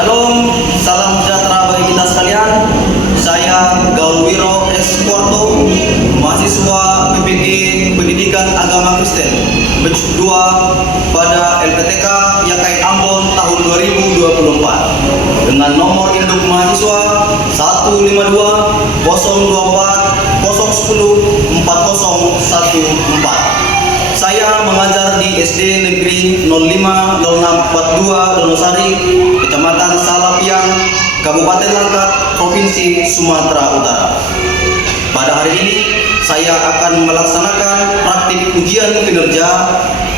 Shalom, salam sejahtera bagi kita sekalian. Saya Gaulwiro S. Porto, mahasiswa PPG Pendidikan Agama Kristen, batch 2 pada LPTK Yakai Ambon tahun 2024 dengan nomor induk mahasiswa 152 024 010 4014. Saya mengajar di SD Negeri 050642 Donosari, Kecamatan Salapiang, Kabupaten Langkat, Provinsi Sumatera Utara. Pada hari ini, saya akan melaksanakan praktik ujian kinerja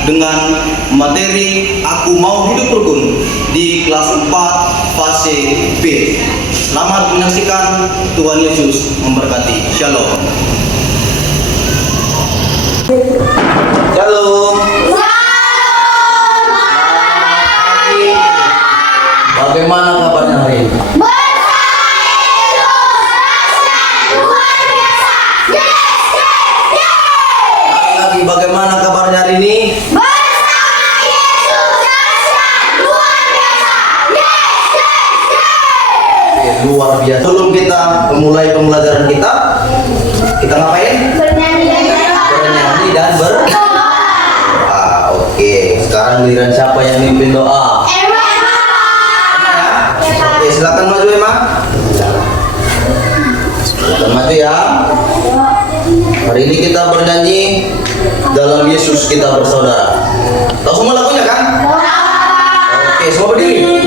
dengan materi Aku Mau Hidup Rukun di kelas 4 fase B. Selamat menyaksikan. Tuhan Yesus memberkati. Shalom. Shalom. Bagaimana kabarnya hari ini? Lagi bagaimana kabarnya hari ini? Luar biasa. Sebelum kita memulai pembelajaran kita ngapain? Bernyanyi dan Oke, sekarang giliran siapa yang mimpin doa? Emma ya? Oke, silakan maju Emma. Silakan maju ya. Hari ini kita bernyanyi Dalam Yesus Kita Bersaudara. Tahu semua lagunya kan? Oke, semua berdiri.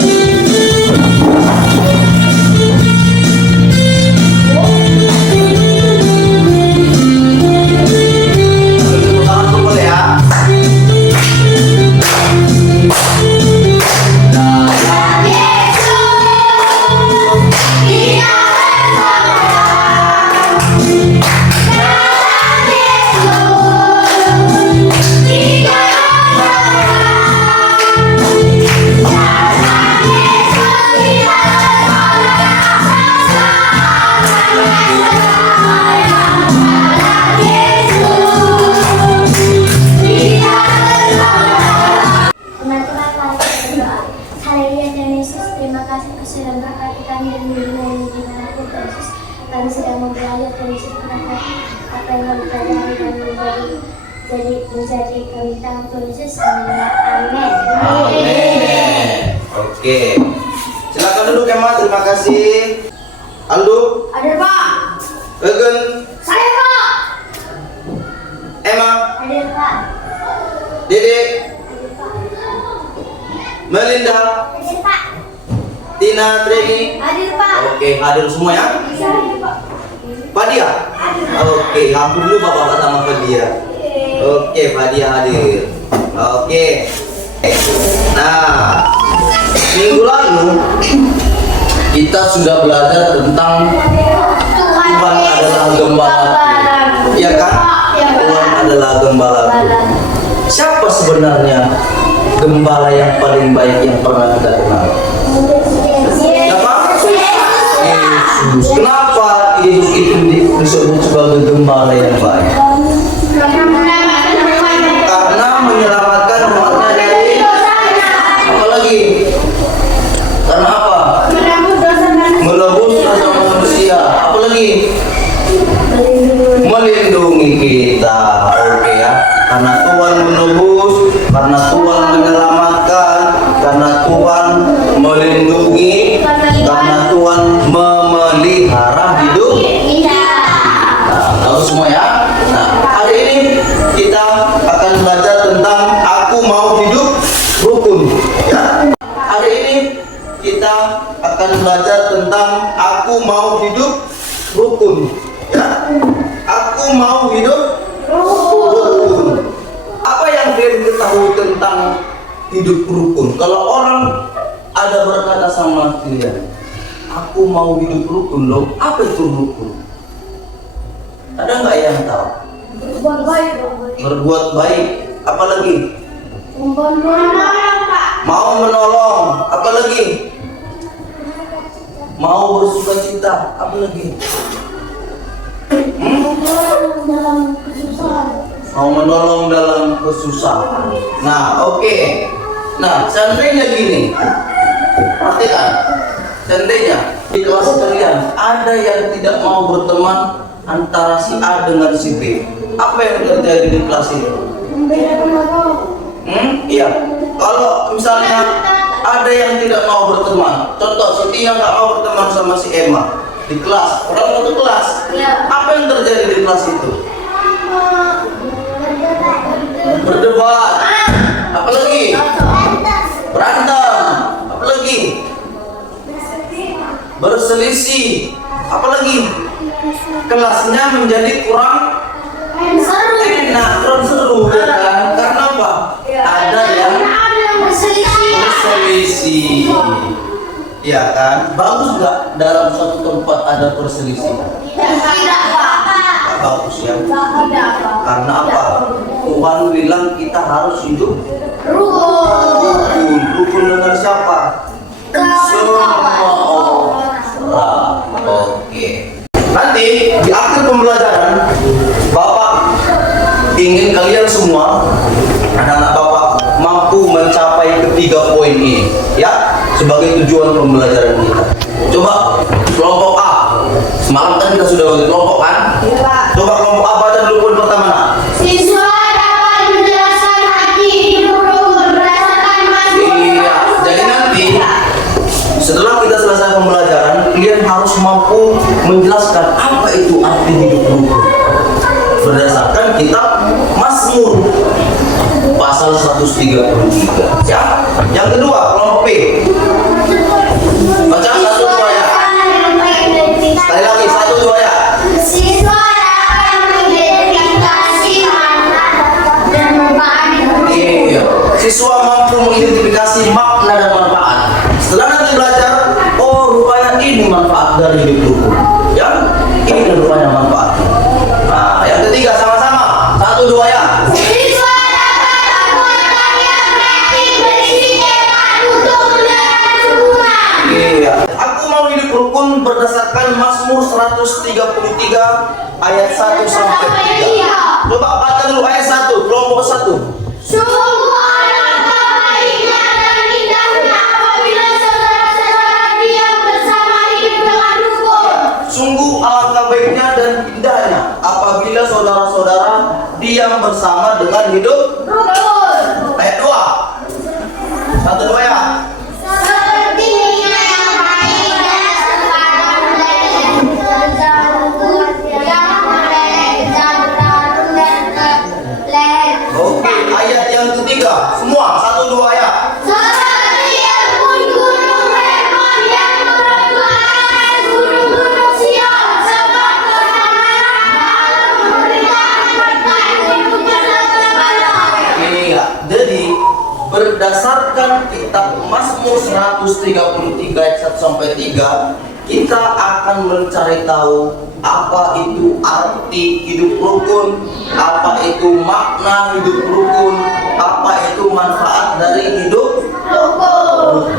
Kami sedang mempelajari dan menceritakan apa yang kami pelajari dan menjadi kami tahu Tuhan Yesus. Amin. Oke. Silakan duduk Emma, terima kasih. Aldo. Ada Pak. Egen. Saya Pak. Emma. Ada Pak. Dede. Ada Pak. Melinda. Ada Pak. Tina, Treni. Hadir Pak. Oke, hadir semua ya. Hadir Pak. Padia. Oke, hampir dulu bapak sama Padia. Oke, Padia hadir. Oke. Nah, minggu lalu kita sudah belajar tentang Tuhan adalah gembala. Ya kan? Tuhan adalah gembala. Siapa sebenarnya gembala yang paling baik yang pernah kita kenal? Siapa? Yesus. Kenapa Yesus itu disebut sebagai gembala yang baik? Karena menyelamatkan umatnya dari apa lagi? Karena apa? Menebus dosa manusia. Apa lagi? Melindungi kita. Oke ya. Karena Tuhan menebus, karena Tuhan menyelamatkan, karena Tuhan melindungi, karena Tuhan memelihara hidup. Nah, tahu semua ya. Nah, hari ini kita akan belajar tentang Aku Mau Hidup Rukun. Ya. Hari ini kita akan belajar tentang Aku Mau Hidup Rukun. Ya. Aku mau hidup rukun. Apa yang kalian ketahui tentang hidup rukun? Kalau orang ada berkata sama kalian, aku mau hidup rukun loh. Apa itu rukun? Ada nggak yang tahu? Berbuat baik. Berbuat baik. Apa lagi? Mau menolong. Apa lagi? Mau bersukacita. Apa lagi? Dalam kesusahan. Mau menolong dalam kesusahan. Nah, oke. Nah, seandainya gini, Perhatikan, seandainya di kelas kalian ada yang tidak mau berteman antara si A dengan si B, apa yang terjadi di kelas itu? Iya. Kalau misalnya ada yang tidak mau berteman, contoh si Tia nggak mau berteman sama si Emma di kelas, orang satu kelas, apa yang terjadi di kelas itu? Berdebat, apalagi berantem, apalagi berselisih, apalagi kelasnya menjadi kurang enak, kurang seru, ya kan? Karena apa? Ada yang berselisih, ya kan? Bagus nggak dalam suatu tempat ada perselisihan? Nggak bagus ya. Karena apa? Tuhan bilang kita harus hidup rukun. Rukun dengan siapa? Semua orang. Oke. Nanti di akhir pembelajaran, Bapak ingin kalian semua, anak-anak Bapak, mampu mencapai ketiga poin ini, ya, sebagai tujuan pembelajaran kita. Coba kelompok A, semalam kan kita sudah bagi kelompok kan? Coba kelompok A baca dulu poin pertama. Nak. Siswa dapat menjelaskan arti hidup rukun berdasarkan Mazmur. Iya, jadi nanti setelah kita selesai pembelajaran, kalian harus mampu menjelaskan apa itu arti hidup rukun berdasarkan kitab Mazmur pasal 133. Ya. Yang kedua, kelompok B. Baca 1 2 ya. Sekali lagi 1 2 ya. Siswa dapat mengidentifikasi makna dan manfaat. Iya. Siswa mampu mengidentifikasi makna dan manfaat. Setelah nanti belajar, oh rupanya ini manfaat dari hidup rukun. Ya, ini rupanya manfaat. Nah, yang ketiga sama-sama 1 2 ya. Siswa dapat melakukan yang kreatif berisi tema untuk mendapat dukungan. Iya. Aku mau hidup rukun berdasarkan Mazmur 133 ayat 1 sampai 3. Coba baca dulu ayat 1, kelompok 1. Sungguh alangkah baiknya dan indahnya apabila saudara-saudara diam bersama hidup dengan rukun. Sungguh alangkah baiknya dan indahnya apabila saudara-saudara diam bersama dengan hidup. Rukun. Ayat 2. 1 2 ya. Seperti minyak yang baik dan sepadan meleleh ke rukun yang meleleh ke jarum dan ke leher. Oke, ayat yang ketiga. Semua 1 2 ya. Seperti yang gunung Hermon yang merupakan gunung-gunung Sion, sebab Tuhan memberikan berkat untuk selama-lamanya. Iya, jadi berdasarkan kitab Mazmur 133 ayat 1 sampai 3, kita akan mencari tahu apa itu arti hidup rukun, apa itu makna hidup rukun, apa itu manfaat dari hidup rukun.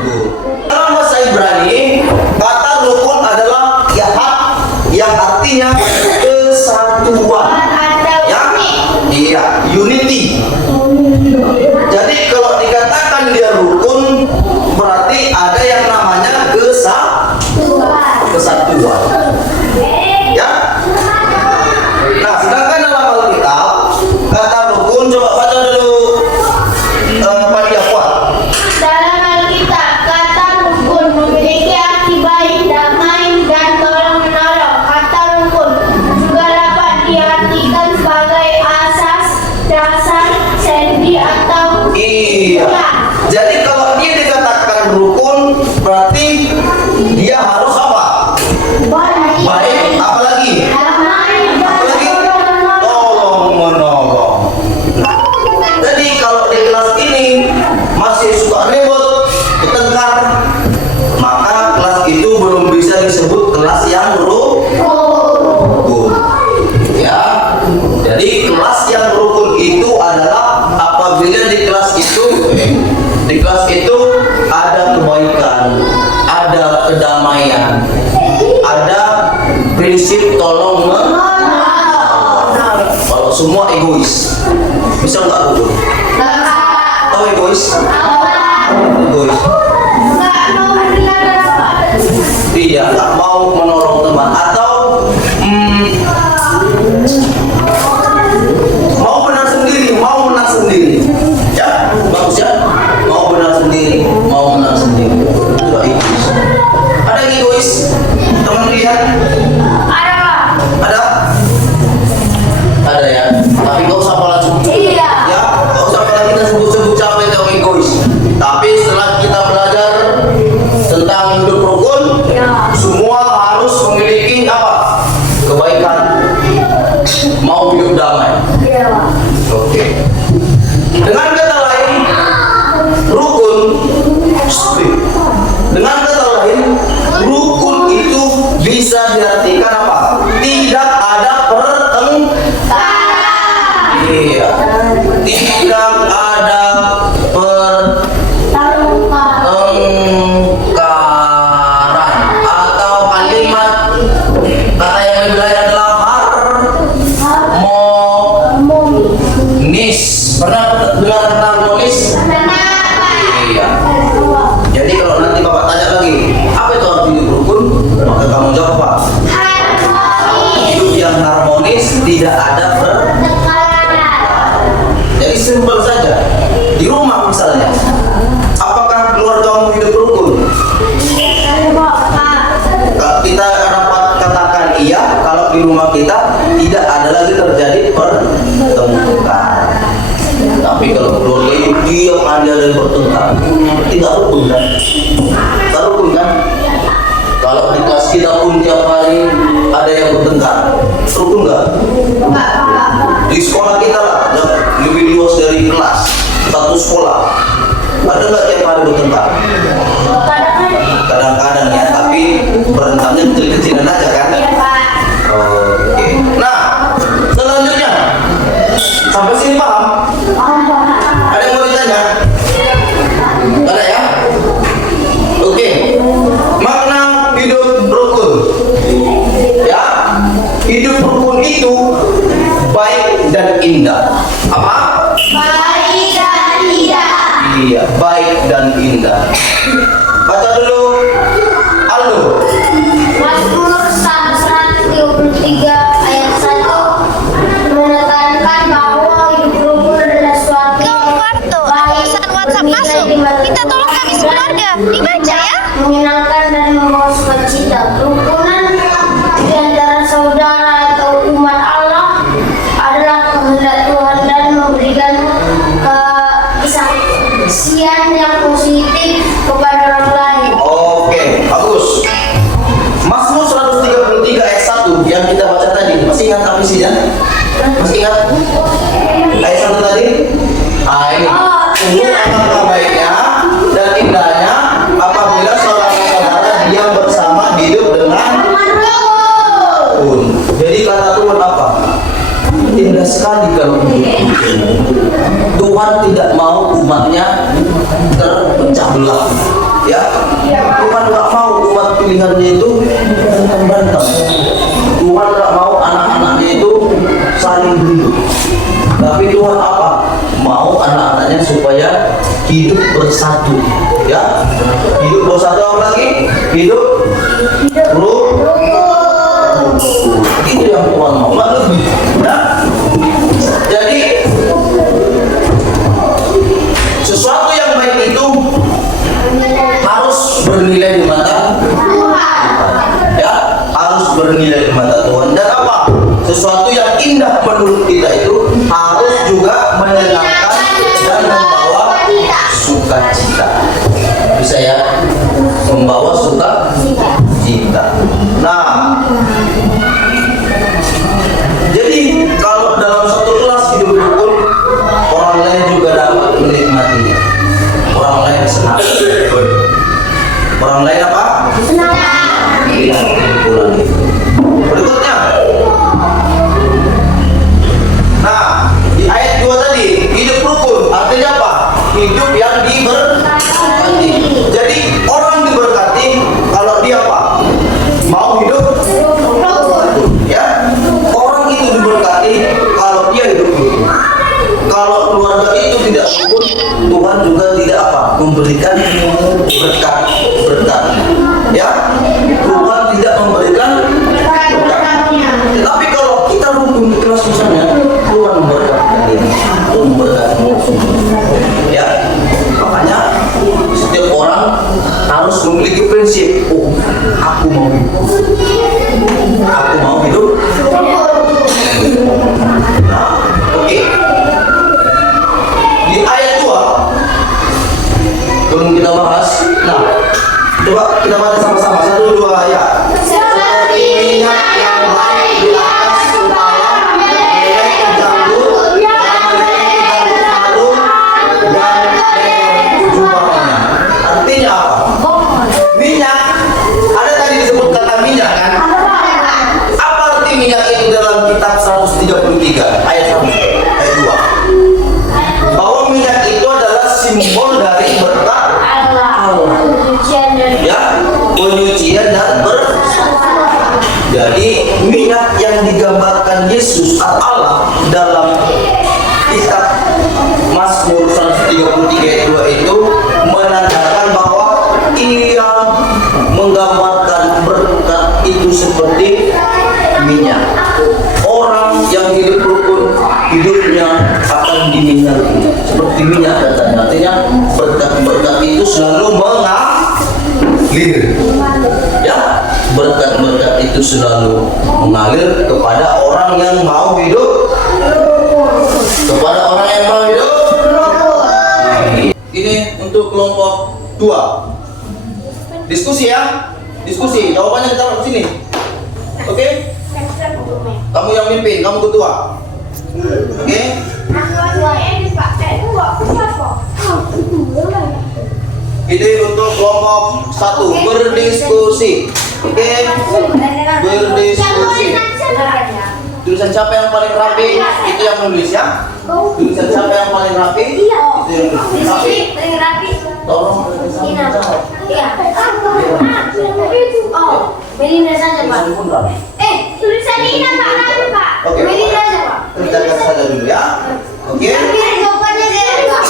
Dalam bahasa Ibrani, kata rukun adalah yahad yang artinya kesatuan. Ya, iya, unity. Jadi kalau dikatakan dia rukun, berarti ada yang namanya kesatuan. Ya. Nah, sedangkan dalam Alkitab kata rukun, coba baca dulu Panitia Kuat. Dalam Alkitab, kata rukun memiliki arti baik, damai, dan tolong-menolong. Kata rukun juga dapat diartikan sebagai asas, dasar, sendi, atau Iya. Jadi kalau dia dikatakan rukun, berarti dia harus apa? Baik. Apalagi? Apalagi? Tolong menolong. Jadi kalau di kelas ini masih suka ribut, bertengkar, maka kelas itu belum bisa disebut kelas yang rukun. Ya. Jadi kelas yang rukun itu adalah apabila di kelas itu ada kebaikan, ada kedamaian, ada prinsip tolong menolong. Kalau semua egois, bisa nggak rukun? Tahu egois? Egois. nggak mau tentang hidup rukun, semua harus memiliki apa? Kebaikan. Mau hidup damai. Oke. Dengan kata lain, rukun. Dengan kata lain, rukun itu bisa diartikan apa? Tidak ada pertengkaran. Iya. Tidak ada pertengkaran atau kalimat kata yang lebih lain adalah harmonis. Pernah dengar tentang harmonis? Iya. Jadi kalau nanti Bapak tanya lagi, apa itu arti hidup rukun? Maka kamu jawab apa? Hidup yang harmonis, tidak ada jadi simpel saja. Di rumah misalnya, apakah keluargamu hidup rukun? Kita dapat katakan iya kalau di rumah kita tidak ada lagi terjadi pertengkaran. Tapi kalau keluarga itu diam aja dari pertengkaran, tidak rukun kan? Tidak rukun kan? Kalau di kelas kita pun tiap hari ada yang bertengkar, rukun nggak? Di sekolah kita lah, yang lebih luas dari kelas, satu sekolah, ada nggak tiap hari bertengkar? Kadang-kadang ya, tapi berentangnya kecil-kecilan aja kan? Oke. Nah, selanjutnya, sampai sini paham? Ada yang mau ditanya? Ada ya? Oke. Makna hidup rukun. Ya, hidup rukun itu baik dan indah. Apa? Baik dan indah. Iya, baik dan indah. Baca dulu. Aldo. Mazmur 133 ayat 1 menekankan bahwa hidup rukun adalah suatu pesan WhatsApp masuk. Minta tolong kami sekeluarga. Dibaca ya. menyenangkan dan membawa sukacita. Kerukunan di antara saudara atau umat Allah adalah kehendak Tuhan dan memberikan kesaksian yang positif kepada orang lain. Oke, bagus. Mazmur 133 ayat 1 yang kita baca tadi. Masih ingat apa isinya? Masih ingat? Ayat 1 tadi? Ah, ini. Sungguh alangkah baiknya dan indahnya apabila seorang saudara diam bersama hidup dengan rukun. Jadi kata Tuhan apa? Indah sekali kalau hidup. Tuhan tidak mau umatnya terpecah belah. Ya, Tuhan nggak mau umat pilihannya itu berantem. Tuhan nggak mau anak-anaknya itu saling bunuh. Tapi Tuhan apa? Mau anak-anaknya supaya hidup bersatu. Ya, hidup bersatu apa lagi? Hidup rukun. Itu yang Tuhan mau. Nggak lebih. Nah, jadi sesuatu yang baik itu harus bernilai di mata Tuhan. Ya, harus bernilai di mata Tuhan. Dan apa? Sesuatu yang indah menurut kita itu harus juga menyenangkan dan membawa sukacita. Bisa ya? Membawa sukacita. Nah, jadi kalau dalam satu kelas hidup rukun, orang lain juga dapat menikmatinya. Orang lain senang. Orang lain apa? Senang. Lihat kerukunan itu. Berikutnya. Nah, di ayat 2 tadi, hidup rukun artinya apa? Hidup yang diberkati. Jadi orang diberkati kalau dia apa? Mau hidup rukun. Ya, orang itu diberkati kalau dia hidup rukun. Kalau keluarga itu tidak rukun, Tuhan juga tidak apa? Memberikan berkat. Ya, Tuhan tidak memberikan berkat. Tetapi kalau kita rukun di kelas misalnya, Tuhan memberkati kita. Tuhan memberkati kita. Ya, makanya setiap orang harus memiliki prinsip. Oh, aku mau hidup. Aku mau hidup. Nah, oke. Di ayat 2 belum kita bahas. Nah, coba Coba kita baca sama-sama. 1, 2, ya. Seperti minyak yang baik di atas kepala, meleleh janggut, dan meleleh harum, dan meleleh jubahnya. Artinya apa? Minyak. Ada tadi disebut kata minyak kan? Apa arti minyak itu dalam kitab 133 ayat 1, ayat 2? Bahwa minyak itu adalah simbol dari berkat ya, penyucian dan jadi minyak yang digambarkan Yesus atau Allah dalam kitab Mazmur 133 ayat 2 itu menandakan bahwa ia menggambarkan berkat itu seperti minyak. Orang yang hidup rukun hidupnya akan diminyakan seperti minyak katanya. Artinya berkat-berkat itu selalu mengalir. Ya, berkat-berkat itu selalu mengalir kepada orang yang mau hidup. Kepada orang yang mau hidup. Ini untuk kelompok 2. Diskusi ya. Diskusi. Jawabannya ditaruh di sini. Oke? Kamu yang mimpin, kamu ketua. Oke? Ini untuk kelompok 1 berdiskusi. Oke? Berdiskusi. Tulisan siapa yang paling rapi itu yang nulis ya. Tulisan siapa yang paling rapi itu yang nulis. Rapi. Tolong Melinda saja Pak. Tulisan ini Pak rapi Pak. Oke. Melinda saja Pak. Kerjakan saja dulu ya. Oke? Jawabannya dia Pak.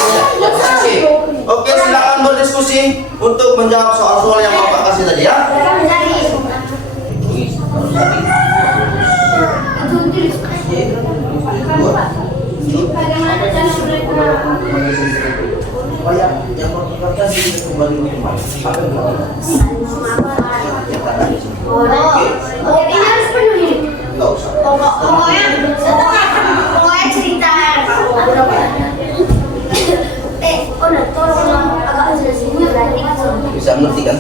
Oke, silakan berdiskusi untuk menjawab soal-soal yang Bapak kasih tadi ya. Pokoknya cerita tolong agak sedikit berarti Bisa ngerti kan?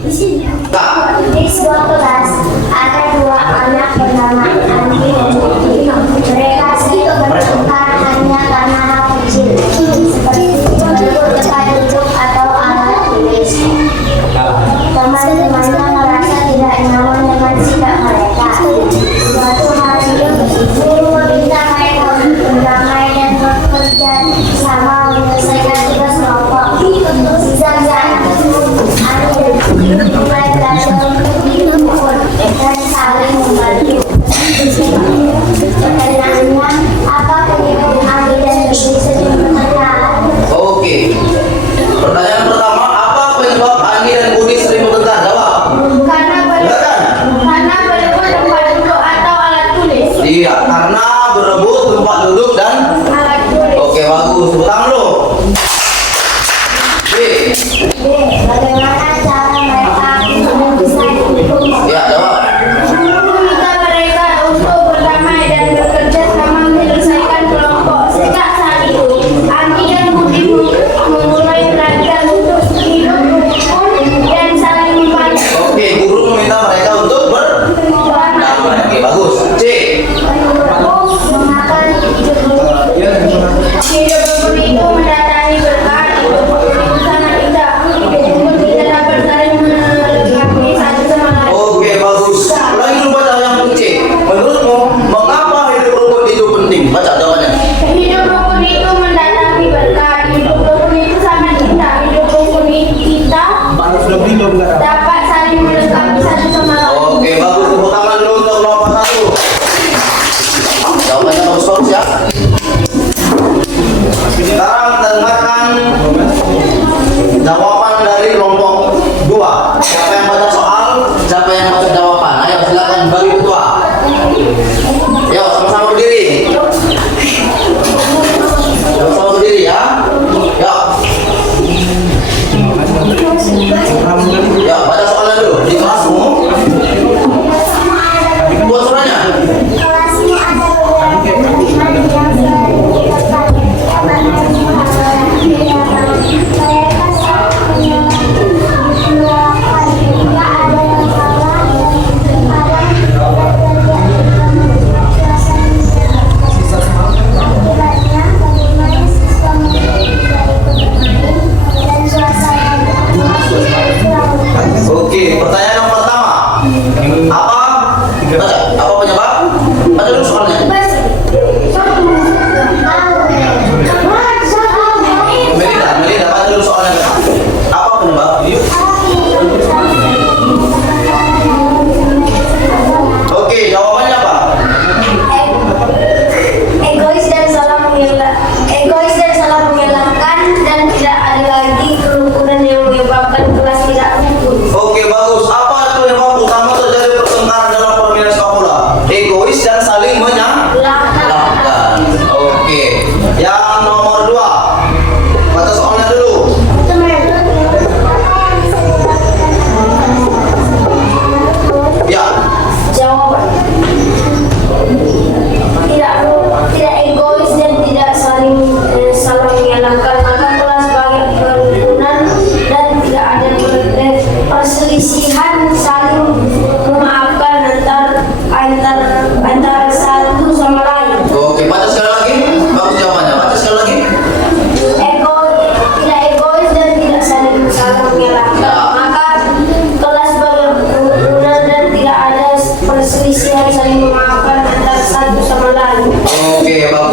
di sini. Di sebuah kelas ada 2 anak bernama Andi dan Putri. Mereka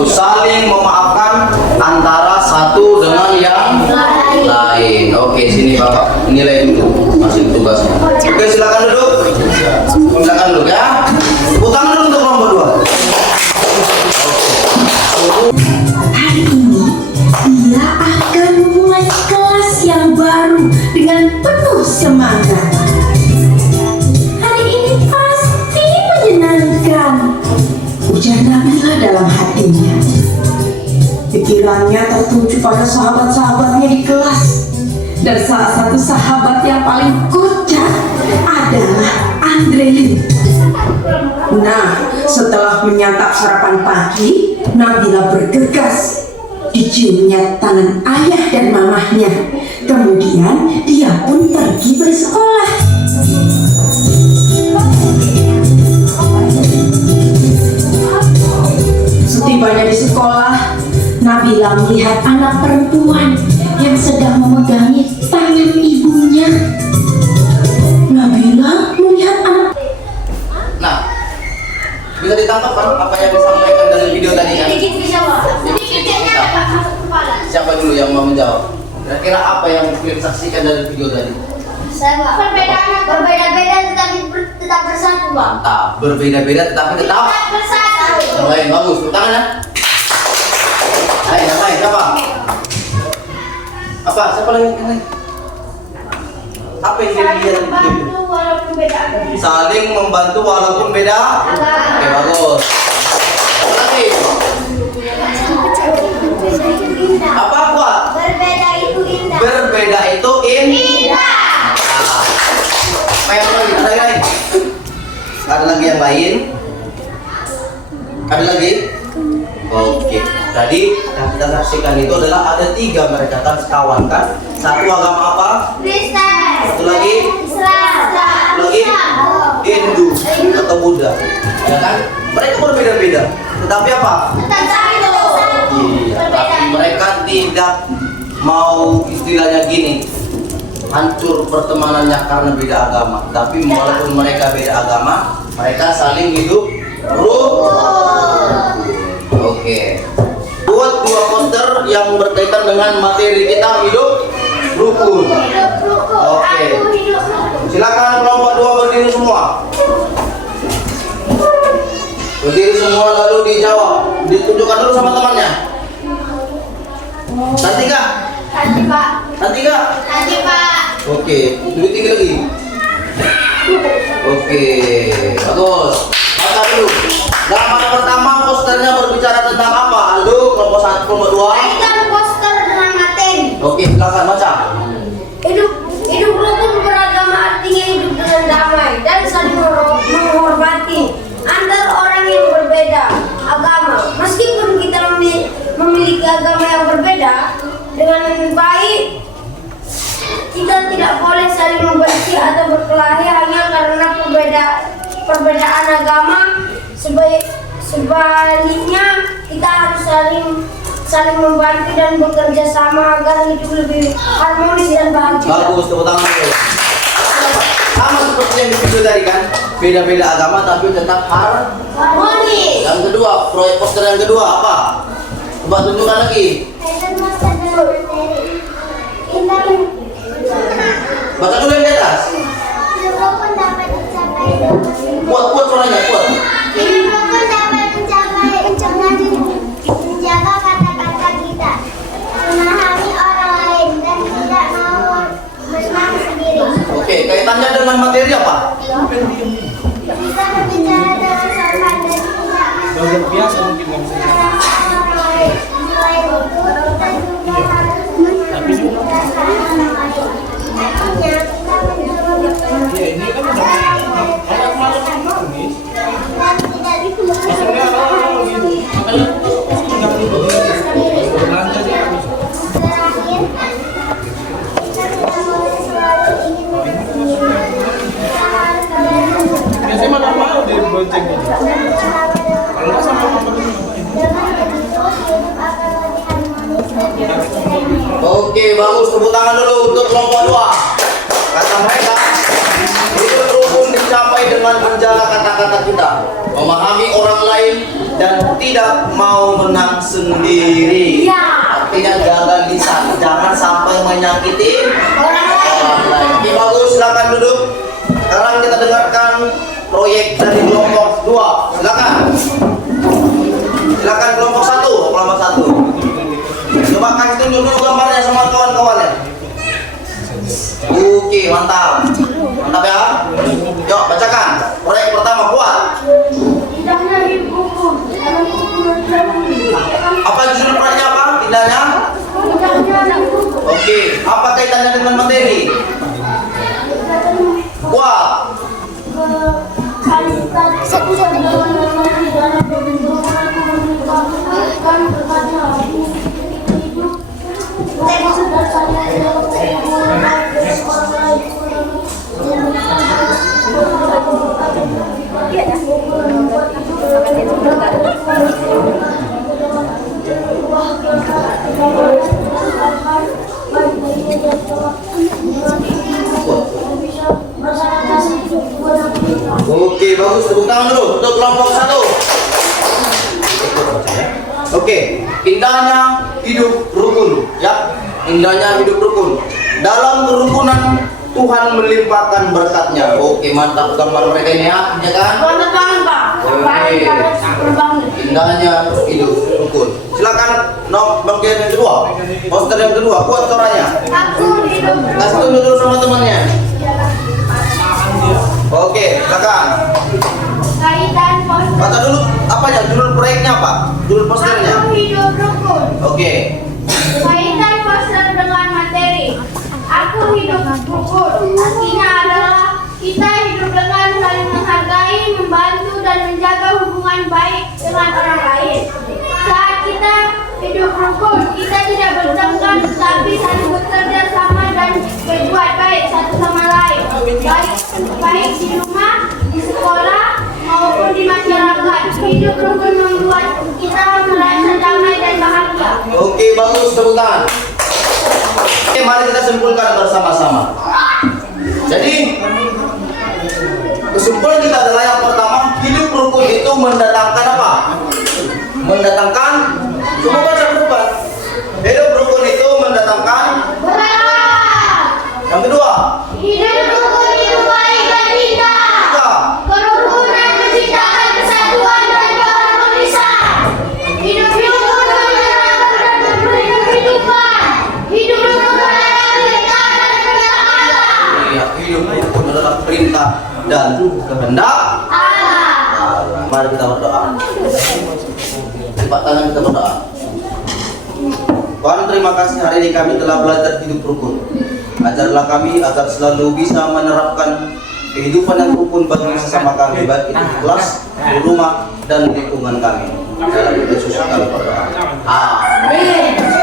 saling memaafkan antara satu dengan yang lain. Oke, sini Bapak nilai dulu masih tugasnya. Oke, silakan duduk. Silakan duduk ya. Tepuk tangan dulu untuk kelompok 2. Hari ini dia akan memulai kelas yang baru dengan penuh semangat. Hari ini pasti menyenangkan, ujar Nabila dalam hatinya. Pikirannya tertuju pada sahabat-sahabatnya di kelas. Dan salah satu sahabat yang paling kocak adalah Andrelin. Nah, setelah menyantap sarapan pagi, Nabila bergegas. Diciumnya tangan ayah dan mamahnya. Kemudian dia pun pergi bersekolah. Setibanya di sekolah, Nabila melihat anak perempuan yang sedang memegangi tangan ibunya. Nabila melihat anak. Nah, bisa ditangkap kan apa yang disampaikan dari video tadi kan? Siapa dulu yang mau menjawab? Kira-kira apa yang kalian saksikan dari video tadi? Berbeda-beda tetapi tetap bersatu, Bang. Mantap, berbeda-beda tetapi tetap Bersatu. yang lain. Bagus, tepuk tangan ya. Ayo, yang lain siapa? Apa? Siapa lagi? Yang lain? Apa yang dilihat di video? Walaupun beda agama. Saling membantu walaupun beda. Oke, bagus. Apa lagi? Apa kuat? Berbeda itu indah. Berbeda itu Indah. Apa yang lagi? Ada lagi? Ada lagi yang lain? Ada lagi? Oke. Tadi yang kita saksikan itu adalah ada 3 mereka kan sekawan kan? Satu agama apa? Kristen. Satu lagi? Islam. Satu lagi? Hindu atau Buddha. Ya kan? Mereka berbeda-beda. Tetapi apa? Tetap satu. Iya, tapi mereka tidak mau istilahnya gini, hancur pertemanannya karena beda agama. Tapi walaupun mereka beda agama, mereka saling hidup rukun. Oke. Buat 2 poster yang berkaitan dengan materi kita hidup rukun. Hidup rukun. Oke. Aku hidup rukun. Silakan kelompok 2 berdiri semua. Berdiri semua lalu dijawab. Ditunjukkan dulu sama temannya. Nanti kak? Nanti, Pak. Nanti kak? Nanti, Pak. Oke, lebih tinggi lagi. Oke, bagus. Baca dulu. Gambar pertama posternya berbicara tentang apa? Aldo, kelompok 1, kelompok 2. Baikkan poster dengan materi. Oke, silakan baca. Hidup rukun beragama artinya hidup dengan damai dan saling menghormati antar orang yang berbeda agama. Meskipun kita memiliki agama yang berbeda dengan baik, kita tidak boleh saling membenci atau berkelahi hanya karena perbedaan agama. Sebaliknya kita harus saling membantu dan bekerja sama agar hidup lebih harmonis dan bahagia. Bagus, tepuk tangan dulu. Sama seperti yang di video tadi kan, beda-beda agama tapi tetap Harmonis. Yang kedua, proyek poster yang kedua apa? Coba tunjukkan lagi. Baca dulu yang di atas. Kuat suaranya, kuat. Menjaga kata-kata kita, memahami orang lain dan tidak mau menang sendiri. Oke, kaitannya dengan materi apa? Kita berbicara dengan sopan dan tidak biasa mungkin nggak bisa. orang lain. Selain itu, kita juga harus menjaga orang lain. Artinya, kita menjaga Ya ini kan udah anak malam nangis. dan tidak Maksudnya orang gitu. Makanya nggak perlu belanja dia. Terakhir, kita tidak boleh selalu ingin menang. Kita harus saling Biasanya mana mau dia bonceng gitu. Kalau nggak sama mama dulu. dengan begitu hidup akan lebih harmonis dan berbeda. Oke, bagus. Tepuk tangan dulu untuk kelompok 2. Kata mereka, hidup rukun dicapai dengan menjaga kata-kata kita, memahami orang lain dan tidak mau menang sendiri. Iya. Artinya jaga lisan, jangan sampai menyakiti Orang lain. lain. Oke, bagus, silakan duduk. Sekarang kita dengarkan proyek dari kelompok 2. Silakan. Silakan kelompok 1, kelompok 1. Coba kasih tunjuk dulu gambarnya sama kawan-kawannya. Oke, mantap. Mantap ya. Yuk, bacakan. Proyek pertama, kuat. Indahnya hidup rukun. Dalam kerukunan dahulu. Apa judul proyeknya apa? Indahnya? Indahnya hidup rukun. Oke, apa kaitannya dengan materi? Kuat. Oke, bagus. Tepuk tangan dulu untuk kelompok 1. Oke, indahnya hidup rukun, ya. Indahnya hidup rukun. Dalam kerukunan Tuhan melimpahkan berkatnya. Oke, mantap gambar mereka ini ya, ya kan? Mantap banget, Pak. Mantap banget. Indahnya hidup rukun. Silakan bagian yang kedua. Poster yang kedua, kuat suaranya. Aku hidup Kasih tunjuk dulu sama temannya. Oke, silakan. kaitan poster. Baca dulu apanya? Judul proyeknya apa? Judul posternya. Aku hidup rukun. Oke. Kaitan poster dengan materi. Aku hidup rukun. Artinya adalah kita hidup dengan saling menghargai, membantu dan menjaga hubungan baik dengan orang lain. Saat kita hidup rukun, kita tidak bertengkar, tapi saling bekerja sama dan berbuat baik satu sama lain. Baik di rumah, di sekolah, maupun di masyarakat. Hidup rukun membuat kita merasa damai dan bahagia. Oke, bagus, tepuk tangan. Oke, mari kita simpulkan bersama-sama. Jadi, kesimpulan kita adalah yang pertama, hidup rukun itu mendatangkan apa? Mendatangkan, coba baca ke depan. Hidup rukun itu mendatangkan. Yang kedua, Hidup rukun itu baik dan indah. tiga, Kerukunan menciptakan kesatuan dan keharmonisan. Hidup rukun menyenangkan dan memberi kehidupan. Hidup rukun adalah perintah dan kehendak Allah. iya, hidup rukun adalah perintah dan kehendak. Mari kita berdoa. Lipat tangan kita berdoa. Tuhan, terima kasih hari ini kami telah belajar hidup rukun. Ajarlah kami agar selalu bisa menerapkan kehidupan yang rukun bagi sesama kami, baik itu di kelas, di rumah, dan di lingkungan kami. Dalam Yesus kami berdoa. Amin.